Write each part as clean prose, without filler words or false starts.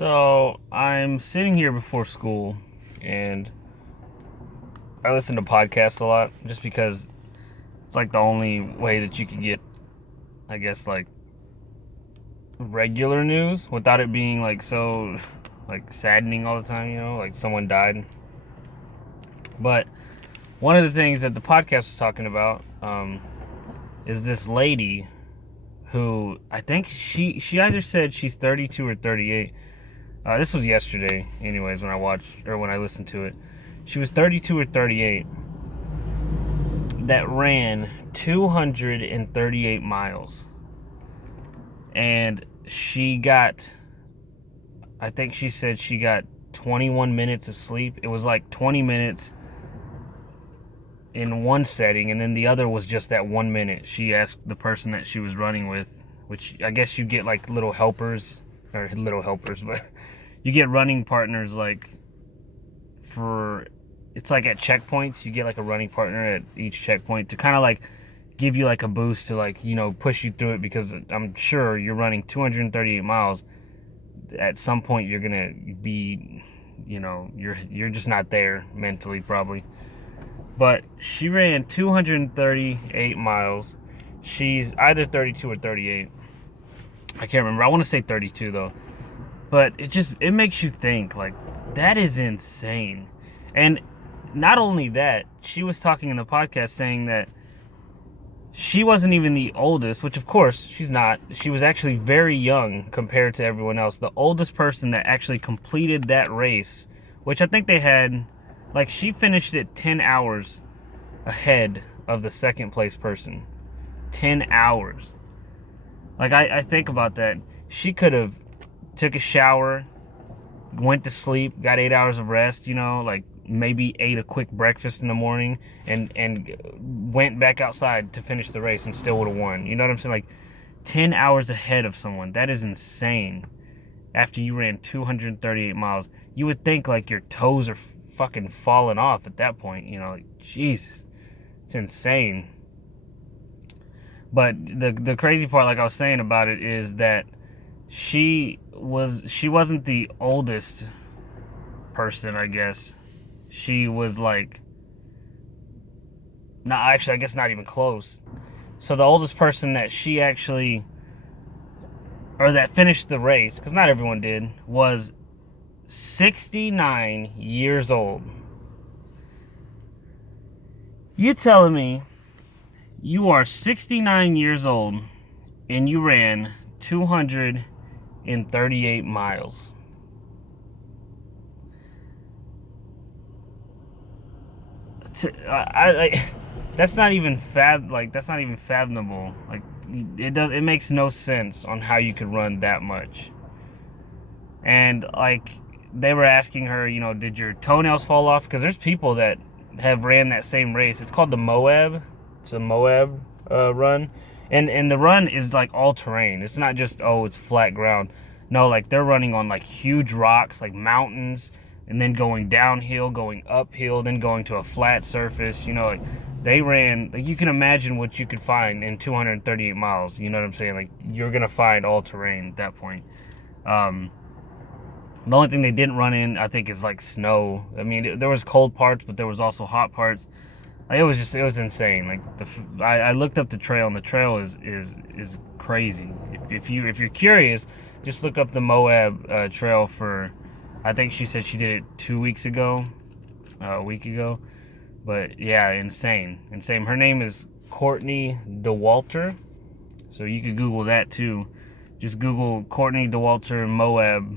So I'm sitting here before school and I listen to podcasts a lot just because it's like the only way that you can get, I guess, like regular news without it being like so like saddening all the time, like someone died. But one of the things that the podcast was talking about is this lady who I think she either said she's 32 or 38. This was yesterday, anyways, when I listened to it. She was 32 or 38 that ran 238 miles. And I think she said she got 21 minutes of sleep. It was like 20 minutes in one setting, and then the other was just that 1 minute. She asked the person that she was running with, which I guess you get like little helpers, but you get running partners like it's like at checkpoints, you get like a running partner at each checkpoint to kind of like give you like a boost to like, push you through it, because I'm sure you're running 238 miles. At some point you're going to be, you're just not there mentally probably. But she ran 238 miles. She's either 32 or 38. I can't remember. I want to say 32 though. But it makes you think, like, that is insane. And not only that, she was talking in the podcast saying that she wasn't even the oldest, which of course she's not. She was actually very young compared to everyone else. The oldest person that actually completed that race, which I think they had, like, she finished it 10 hours ahead of the second place person. 10 hours. Like, I think about that. She could have took a shower, went to sleep, got 8 hours of rest, like maybe ate a quick breakfast in the morning and went back outside to finish the race and still would have won. You know what I'm saying? Like 10 hours ahead of someone. That is insane. After you ran 238 miles, you would think like your toes are fucking falling off at that point, like Jesus. It's insane. But the crazy part, like I was saying about it, is that she wasn't the oldest person, I guess. She was like, not actually, I guess not even close. So the oldest person that she actually, or that finished the race, because not everyone did, was 69 years old. You telling me you are 69 years old and you ran 238 miles? That's not even fathomable. Like, it makes no sense on how you could run that much. And like, they were asking her, did your toenails fall off? Because there's people that have ran that same race. It's called the Moab. It's a Moab run. And the run is like all terrain. It's not just, it's flat ground. No, like they're running on like huge rocks, like mountains, and then going downhill, going uphill, then going to a flat surface. Like they ran, like you can imagine what you could find in 238 miles. You know what I'm saying? Like you're going to find all terrain at that point. The only thing they didn't run in, I think, is like snow. I mean, there was cold parts, but there was also hot parts. Like, it was insane. Like I looked up the trail, and the trail is crazy. If you're curious, just look up the Moab trail for. I think she said she did it 2 weeks ago, a week ago. But yeah, insane. Her name is Courtney Dauwalter, so you could Google that too. Just Google Courtney Dauwalter Moab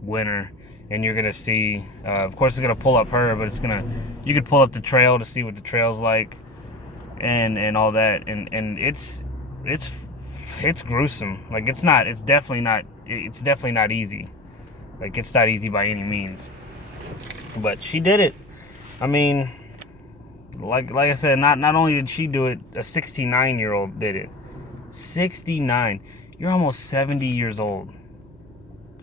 winner, and you're gonna see. Of course, it's gonna pull up her, but you could pull up the trail to see what the trail's like, and all that, and it's gruesome. Like it's definitely not easy. Like it's not easy by any means. But she did it. I mean, like I said, not only did she do it, a 69-year-old did it. 69. You're almost 70 years old.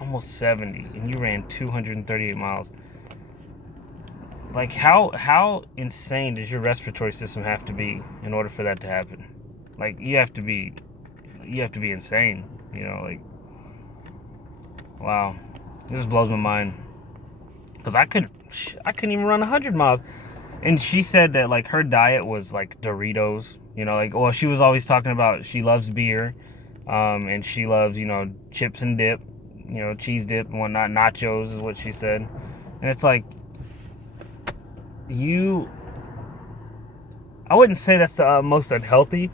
Almost 70, and you ran 238 miles. Like how insane does your respiratory system have to be in order for that to happen? Like you have to be insane, like wow. It just blows my mind. Because I couldn't even run 100 miles. And she said that, like, her diet was, like, Doritos. You know, like, well, she was always talking about she loves beer. And she loves, you know, chips and dip. You know, cheese dip and whatnot. Nachos is what she said. And it's like, I wouldn't say that's the most unhealthy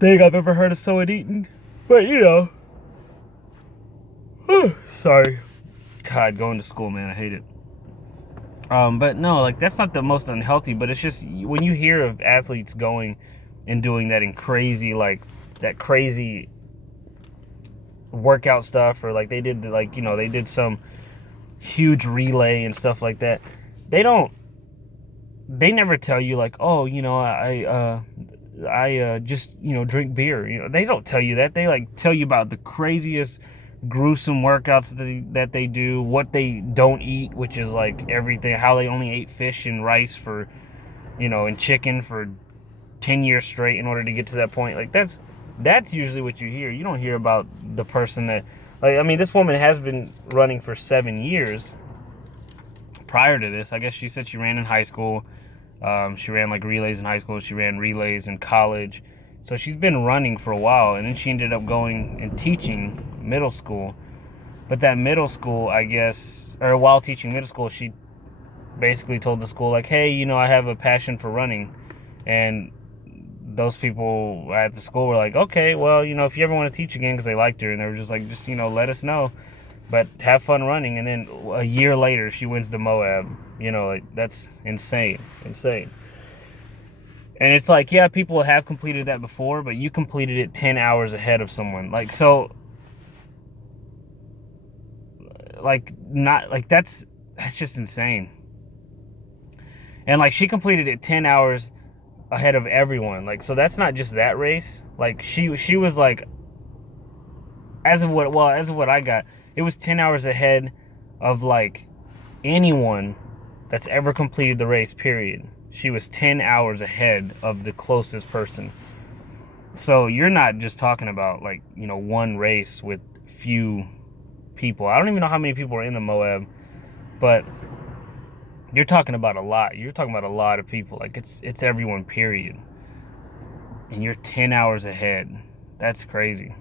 thing I've ever heard of someone eating. But, you know. Sorry. God, going to school, man, I hate it. But no, like, that's not the most unhealthy, but it's just when you hear of athletes going and doing that in crazy, like, that crazy workout stuff, or like they did, like, you know, they did some huge relay and stuff like that. They never tell you, like, oh, you know, I just, you know, drink beer. You know, they don't tell you that. They, like, tell you about the craziest, gruesome workouts that they do, what they don't eat, which is, like, everything, how they only ate fish and rice for, you know, and chicken for 10 years straight in order to get to that point. Like, that's usually what you hear. You don't hear about the person that, like, I mean, this woman has been running for 7 years prior to this. I guess she said she ran in high school. She ran, like, relays in high school. She ran relays in college. So she's been running for a while, and then she ended up going and teaching middle school. But that middle school, I guess, or while teaching middle school, she basically told the school, like, hey, you know, I have a passion for running. And those people at the school were like, okay, well, you know, if you ever want to teach again, because they liked her, and they were just like, just, you know, let us know. But have fun running. And then a year later, she wins the Moab. You know, like, that's insane. Insane. And it's like, yeah, people have completed that before, but you completed it 10 hours ahead of someone. Like, so, like, not, like, that's just insane. And, like, she completed it 10 hours ahead of everyone. Like, so that's not just that race. Like, she was, like, as of what I got, it was 10 hours ahead of, like, anyone that's ever completed the race, period. She was 10 hours ahead of the closest person. So you're not just talking about, like, you know, one race with few people. I don't even know how many people are in the Moab, but you're talking about a lot. You're talking about a lot of people. Like, it's everyone, period. And you're 10 hours ahead. That's crazy.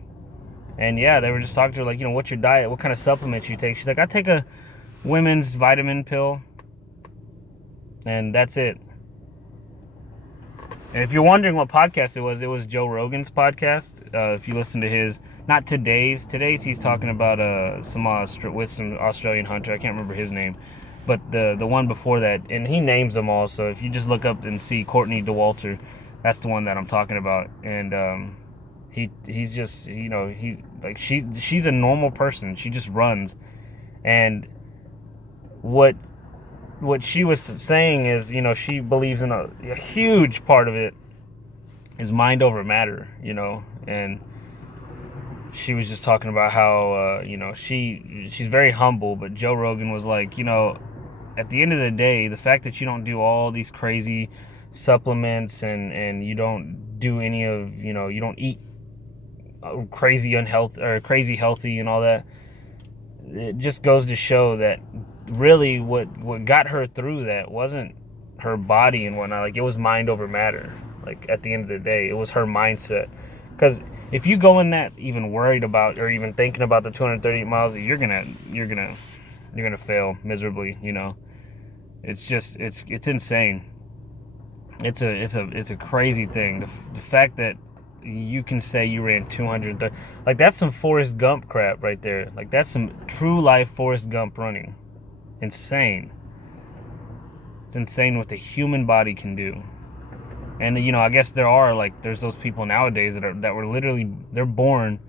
And yeah, they were just talking to her, like, you know, what's your diet? What kind of supplements you take? She's like, I take a women's vitamin pill, and that's it. And if you're wondering what podcast it was Joe Rogan's podcast. If you listen to his, not today's he's talking about with some Australian hunter. I can't remember his name, but the one before that, and he names them all. So if you just look up and see Courtney Dauwalter, that's the one that I'm talking about. And he's just, you know, he's like, she's a normal person. She just runs, and what she was saying is, you know, she believes in a huge part of it is mind over matter, you know. And she was just talking about how, you know, she's very humble, but Joe Rogan was like, you know, at the end of the day, the fact that you don't do all these crazy supplements and you don't do any of, you know, you don't eat crazy unhealthy or crazy healthy and all that, it just goes to show that really what got her through that wasn't her body and whatnot. Like, it was mind over matter. Like, at the end of the day, it was her mindset. Because if you go in that even worried about or even thinking about the 238 miles, you're gonna fail miserably. You know, it's just it's insane. It's a crazy thing. The fact that you can say you ran 230, like, that's some Forrest Gump crap right there. Like, that's some true life Forrest Gump running. Insane. It's insane what the human body can do. And, you know, I guess there's those people nowadays that were literally, they're born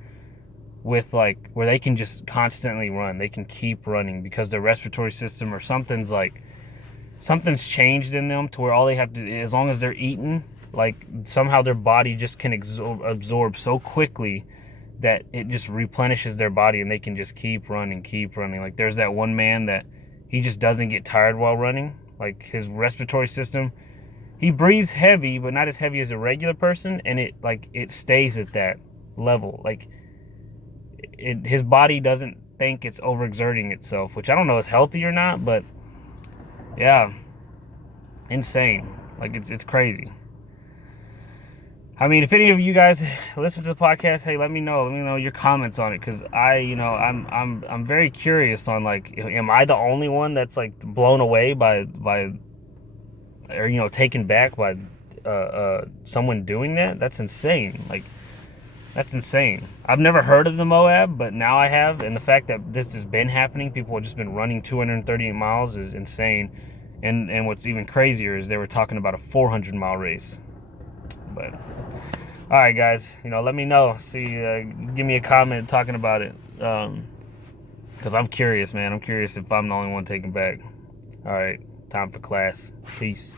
with, like, where they can just constantly run. They can keep running because their respiratory system or something's changed in them to where all they have to, as long as they're eating, like, somehow their body just can absorb so quickly that it just replenishes their body and they can just keep running. Like, there's that one man that he just doesn't get tired while running. Like, his respiratory system, he breathes heavy, but not as heavy as a regular person, and it stays at that level. Like, his body doesn't think it's overexerting itself, which I don't know is healthy or not, but yeah, insane. Like it's crazy. I mean, if any of you guys listen to the podcast, hey, let me know. Let me know your comments on it, because I'm very curious on, like, am I the only one that's like blown away by or taken back by someone doing that? That's insane. Like, that's insane. I've never heard of the Moab, but now I have, and the fact that this has been happening, people have just been running 238 miles, is insane. And what's even crazier is they were talking about a 400-mile race. But all right, guys, let me know. Give me a comment talking about it, because I'm curious, man. I'm curious if I'm the only one taken back. All right, time for class. Peace.